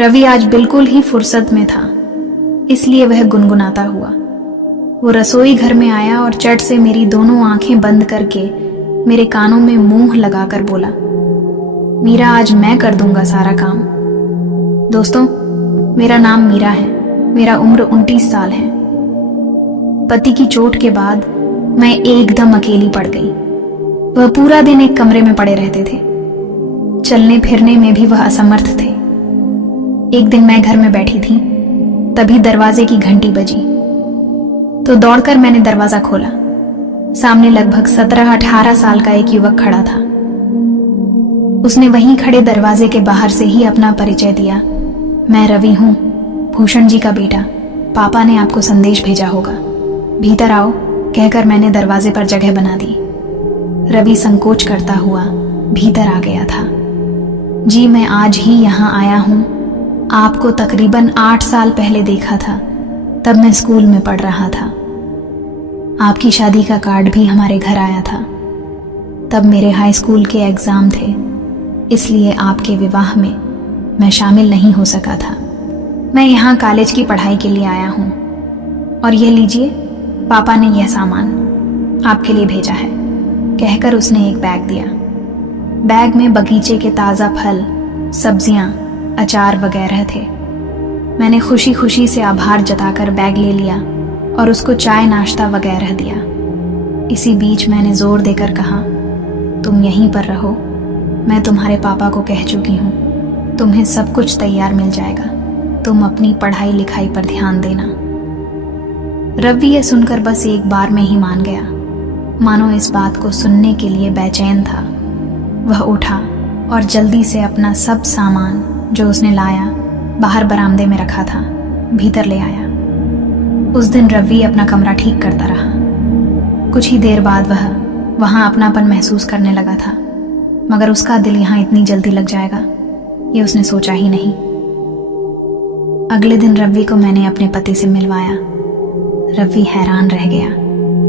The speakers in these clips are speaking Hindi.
रवि आज बिल्कुल ही फुर्सत में था, इसलिए वह गुनगुनाता हुआ वो रसोई घर में आया और चट से मेरी दोनों आंखें बंद करके मेरे कानों में मुंह लगाकर बोला, मीरा आज मैं कर दूंगा सारा काम। दोस्तों, मेरा नाम मीरा है, मेरा उम्र 29 साल है। पति की चोट के बाद मैं एकदम अकेली पड़ गई। वह पूरा दिन एक कमरे में पड़े रहते थे, चलने फिरने में भी वह असमर्थ थे। एक दिन मैं घर में बैठी थी, तभी दरवाजे की घंटी बजी तो दौड़कर मैंने दरवाजा खोला। सामने लगभग 17-18 साल का एक युवक खड़ा था। उसने वहीं खड़े दरवाजे के बाहर से ही अपना परिचय दिया, मैं रवि हूं, भूषण जी का बेटा। पापा ने आपको संदेश भेजा होगा, भीतर आओ कहकर मैंने दरवाजे पर जगह बना दी। रवि संकोच करता हुआ भीतर आ गया था। जी मैं आज ही यहां आया हूं, आपको तकरीबन 8 साल पहले देखा था, तब मैं स्कूल में पढ़ रहा था। आपकी शादी का कार्ड भी हमारे घर आया था। तब मेरे हाई स्कूल के एग्जाम थे, इसलिए आपके विवाह में मैं शामिल नहीं हो सका था। मैं यहाँ कॉलेज की पढ़ाई के लिए आया हूँ और यह लीजिए, पापा ने यह सामान आपके लिए भेजा है, कहकर उसने एक बैग दिया। बैग में बगीचे के ताज़ा फल, सब्जियां, अचार वगैरह थे। मैंने खुशी खुशी से आभार जताकर बैग ले लिया और उसको चाय नाश्ता वगैरह दिया। इसी बीच मैंने जोर देकर कहा, तुम यहीं पर रहो, मैं तुम्हारे पापा को कह चुकी हूँ, तुम्हें सब कुछ तैयार मिल जाएगा, तुम अपनी पढ़ाई लिखाई पर ध्यान देना। रवि यह सुनकर बस एक बार में ही मान गया, मानो इस बात को सुनने के लिए बेचैन था। वह उठा और जल्दी से अपना सब सामान जो उसने लाया बाहर बरामदे में रखा था भीतर ले आया। उस दिन रवि अपना कमरा ठीक करता रहा। कुछ ही देर बाद वह वहां अपनापन महसूस करने लगा था, मगर उसका दिल यहाँ इतनी जल्दी लग जाएगा ये उसने सोचा ही नहीं। अगले दिन रवि को मैंने अपने पति से मिलवाया। रवि हैरान रह गया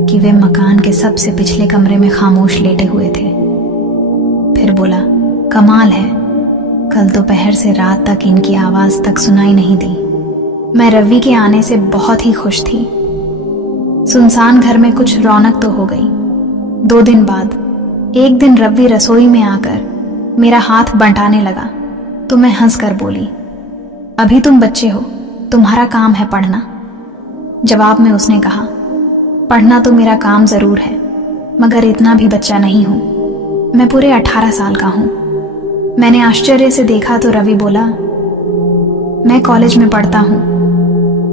कि वे मकान के सबसे पिछले कमरे में खामोश लेटे हुए थे। फिर बोला, कमाल है, कल दोपहर से रात तक इनकी आवाज तक सुनाई नहीं दी। मैं रवि के आने से बहुत ही खुश थी। सुनसान घर में कुछ रौनक तो हो गई। 2 दिन बाद एक दिन रवि रसोई में आकर मेरा हाथ बंटाने लगा तो मैं हंसकर बोली, अभी तुम बच्चे हो, तुम्हारा काम है पढ़ना। जवाब में उसने कहा, पढ़ना तो मेरा काम जरूर है, मगर इतना भी बच्चा नहीं हूं, मैं पूरे 18 साल का हूं। मैंने आश्चर्य से देखा तो रवि बोला, मैं कॉलेज में पढ़ता हूं,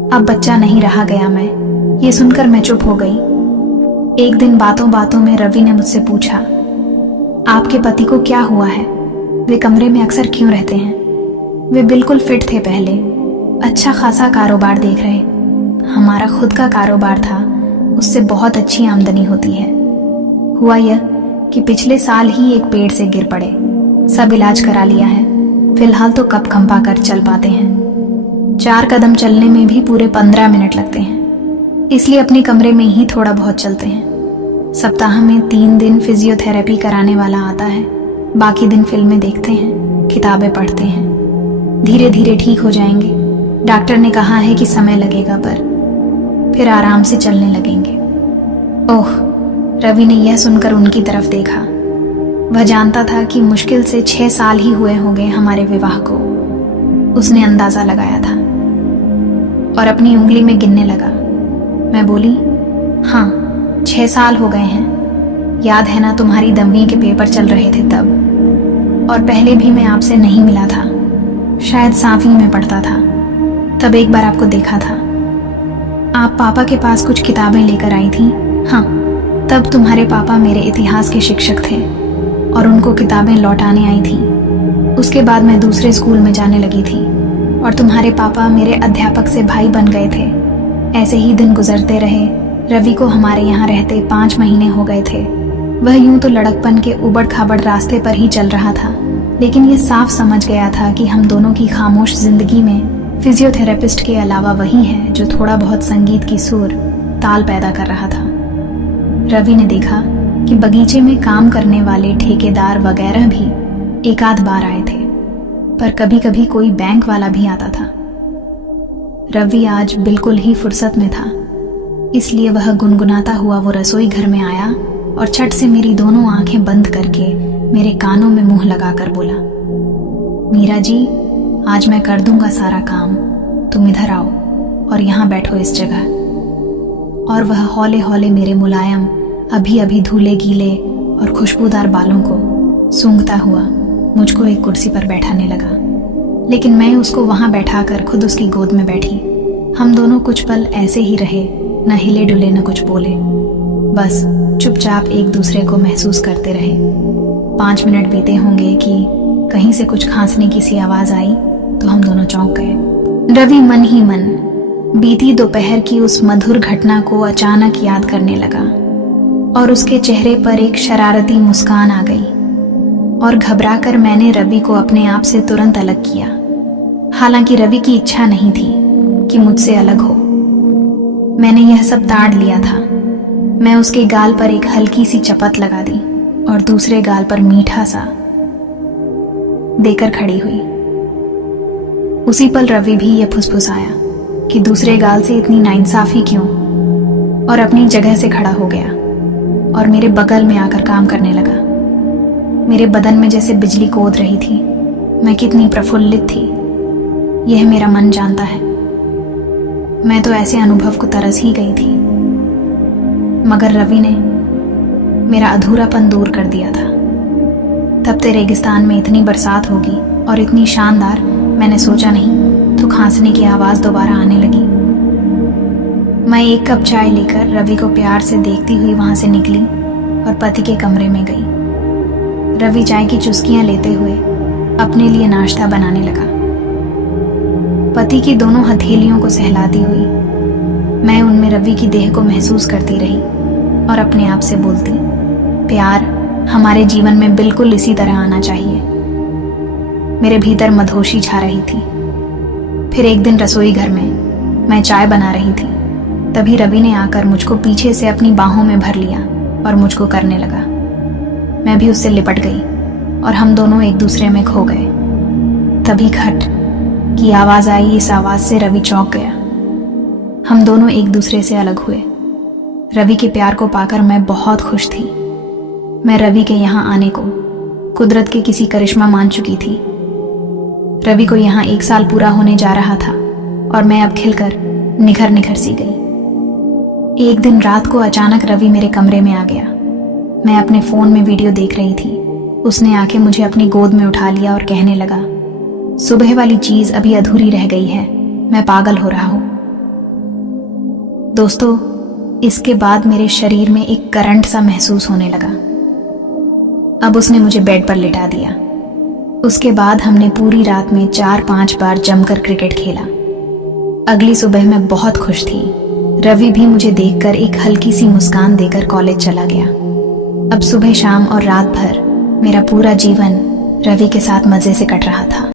अब बच्चा नहीं रहा गया मैं। ये सुनकर मैं चुप हो गई। एक दिन बातों बातों में रवि ने मुझसे पूछा, आपके पति को क्या हुआ है, वे कमरे में अक्सर क्यों रहते हैं? वे बिल्कुल फिट थे पहले, अच्छा खासा कारोबार देख रहे। हमारा खुद का कारोबार था, उससे बहुत अच्छी आमदनी होती है। हुआ यह कि पिछले साल ही एक पेड़ से गिर पड़े, सब इलाज करा लिया है, फिलहाल तो कप खंपा कर चल पाते हैं। 4 कदम चलने में भी पूरे 15 मिनट लगते हैं, इसलिए अपने कमरे में ही थोड़ा बहुत चलते हैं। सप्ताह में 3 दिन फिजियोथेरेपी कराने वाला आता है, बाकी दिन फिल्में देखते हैं, किताबें पढ़ते हैं। धीरे धीरे ठीक हो जाएंगे, डॉक्टर ने कहा है कि समय लगेगा, पर फिर आराम से चलने लगेंगे। ओह, रवि ने यह सुनकर उनकी तरफ देखा। वह जानता था कि मुश्किल से 6 साल ही हुए होंगे हमारे विवाह को। उसने अंदाजा लगाया था और अपनी उंगली में गिनने लगा। मैं बोली, हाँ 6 साल हो गए हैं, याद है ना तुम्हारी 10वीं के पेपर चल रहे थे तब, और पहले भी मैं आपसे नहीं मिला था, शायद 7वीं में पढ़ता था, तब एक बार आपको देखा था। आप पापा के पास कुछ किताबें लेकर आई थी। हाँ, तब तुम्हारे पापा मेरे इतिहास के शिक्षक थे और उनको किताबें लौटाने आई थी। उसके बाद मैं दूसरे स्कूल में जाने लगी थी और तुम्हारे पापा मेरे अध्यापक से भाई बन गए थे। ऐसे ही दिन गुजरते रहे। रवि को हमारे यहाँ रहते 5 महीने हो गए थे। वह यूं तो लड़कपन के उबड़ खाबड़ रास्ते पर ही चल रहा था, लेकिन ये साफ समझ गया था कि हम दोनों की खामोश जिंदगी में फिजियोथेरेपिस्ट के अलावा वही है जो थोड़ा बहुत संगीत की सुर ताल पैदा कर रहा था। रवि ने देखा कि बगीचे में काम करने वाले ठेकेदार वगैरह भी एक आध बार आए थे। पर कभी कभी कोई बैंक वाला भी आता था। रवि आज बिल्कुल ही फुर्सत में था, इसलिए वह गुनगुनाता हुआ वो रसोई घर में आया और छट से मेरी दोनों आंखें बंद करके मेरे कानों में मुंह लगाकर बोला, मीरा जी, आज मैं कर दूंगा सारा काम, तुम इधर आओ और यहाँ बैठो इस जगह। और वह हौले हौले मेरे मुलायम, अभी अभी धुले गीले और खुशबूदार बालों को सूंघता हुआ मुझको एक कुर्सी पर बैठाने लगा, लेकिन मैं उसको वहां बैठाकर खुद उसकी गोद में बैठी। हम दोनों कुछ पल ऐसे ही रहे, न हिले डुले न कुछ बोले, बस चुपचाप एक दूसरे को महसूस करते रहे। 5 मिनट बीते होंगे कि कहीं से कुछ खांसने की सी आवाज आई तो हम दोनों चौंक गए। रवि मन ही मन बीती दोपहर की उस मधुर घटना को अचानक याद करने लगा और उसके चेहरे पर एक शरारती मुस्कान आ गई और घबराकर मैंने रवि को अपने आप से तुरंत अलग किया। हालांकि रवि की इच्छा नहीं थी कि मुझसे अलग हो। मैंने यह सब ताड़ लिया था। मैं उसके गाल पर एक हल्की सी चपत लगा दी और दूसरे गाल पर मीठा सा देकर खड़ी हुई। उसी पल रवि भी यह फुसफुसाया कि दूसरे गाल से इतनी नाइंसाफी क्यों, और अपनी जगह से खड़ा हो गया और मेरे बगल में आकर काम करने लगा। मेरे बदन में जैसे बिजली कूद रही थी। मैं कितनी प्रफुल्लित थी यह मेरा मन जानता है। मैं तो ऐसे अनुभव को तरस ही गई थी, मगर रवि ने मेरा अधूरापन दूर कर दिया था। तब ते रेगिस्तान में इतनी बरसात होगी और इतनी शानदार, मैंने सोचा नहीं तो खांसने की आवाज दोबारा आने लगी। मैं एक कप चाय लेकर रवि को प्यार से देखती हुई वहां से निकली और पति के कमरे में गई। रवि चाय की चुस्कियां लेते हुए अपने लिए नाश्ता बनाने लगा। पति की दोनों हथेलियों को सहलाती हुई मैं उनमें रवि की देह को महसूस करती रही और अपने आप से बोलती, प्यार हमारे जीवन में बिल्कुल इसी तरह आना चाहिए। मेरे भीतर मधोशी छा रही थी। फिर एक दिन रसोई घर में मैं चाय बना रही थी, तभी रवि ने आकर मुझको पीछे से अपनी बाहों में भर लिया और मुझको करने लगा। मैं भी उससे लिपट गई और हम दोनों एक दूसरे में खो गए। तभी खट की आवाज आई। इस आवाज से रवि चौंक गया। हम दोनों एक दूसरे से अलग हुए। रवि के प्यार को पाकर मैं बहुत खुश थी। मैं रवि के यहाँ आने को कुदरत के किसी करिश्मा मान चुकी थी। रवि को यहाँ 1 साल पूरा होने जा रहा था और मैं अब खिलकर निखर निखर सी गई। एक दिन रात को अचानक रवि मेरे कमरे में आ गया। मैं अपने फोन में वीडियो देख रही थी। उसने आके मुझे अपनी गोद में उठा लिया और कहने लगा, सुबह वाली चीज अभी अधूरी रह गई है, मैं पागल हो रहा हूं। दोस्तों, इसके बाद मेरे शरीर में एक करंट सा महसूस होने लगा। अब उसने मुझे बेड पर लिटा दिया। उसके बाद हमने पूरी रात में 4-5 बार जमकर क्रिकेट खेला। अगली सुबह मैं बहुत खुश थी। रवि भी मुझे देखकर एक हल्की सी मुस्कान देकर कॉलेज चला गया। अब सुबह शाम और रात भर मेरा पूरा जीवन रवि के साथ मजे से कट रहा था।